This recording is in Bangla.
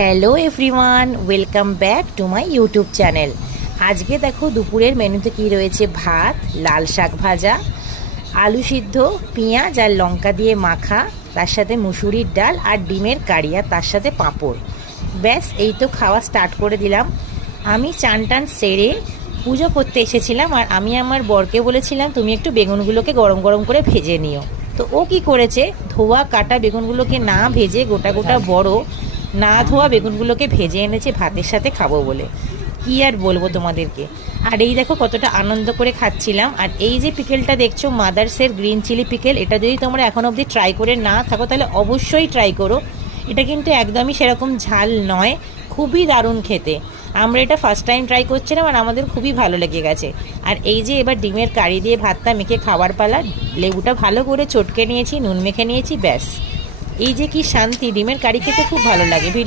Hello everyone, welcome back to my YouTube channel. আজকে দেখো দুপুরের মেনুতে কি রয়েছে। ভাত, লাল শাক ভাজা, আলু সিদ্ধ, পেঁয়াজ আর লঙ্কা দিয়ে মাখা, তার সাথে মুসুরির ডাল আর ডিমের কারি, আর তার সাথে পাঁপড়। ব্যাস, এই তো খাওয়া স্টার্ট করে দিলাম। আমি চান টান সেরে পুজো করতে এসেছিলাম, আর আমি আমার বরকে বলেছিলাম তুমি একটু বেগুনগুলোকে গরম গরম করে ভেজে নিও। তো ও কি করেছে, ধোয়া কাটা বেগুনগুলোকে না ভেজে গোটা গোটা বড় না ধোয়া বেগুনগুলোকে ভেজে এনেছে ভাতের সাথে খাবো বলে। কি আর বলবো তোমাদেরকে। আর এই দেখো কতটা আনন্দ করে খাচ্ছিলাম। আর এই যে পিকেলটা দেখছো, মাদার্সের গ্রিন চিলি পিকেল, এটা যদি তোমরা এখন অবধি ট্রাই করে না থাকো তাহলে অবশ্যই ট্রাই করো। এটা কিন্তু একদমই সেরকম ঝাল নয়, খুবই দারুণ খেতে। আমরা এটা ফার্স্ট টাইম ট্রাই করছিলাম আর আমাদের খুবই ভালো লেগে গেছে। আর এই যে এবার ডিমের কারি দিয়ে ভাতটা মেখে খাওয়ার পালা। লেবুটা ভালো করে চটকে নিয়েছি, নুন মেখে নিয়েছি, ব্যাস। এই যে কি শান্তি, ডিমের কারি খেতে খুব ভালো লাগে।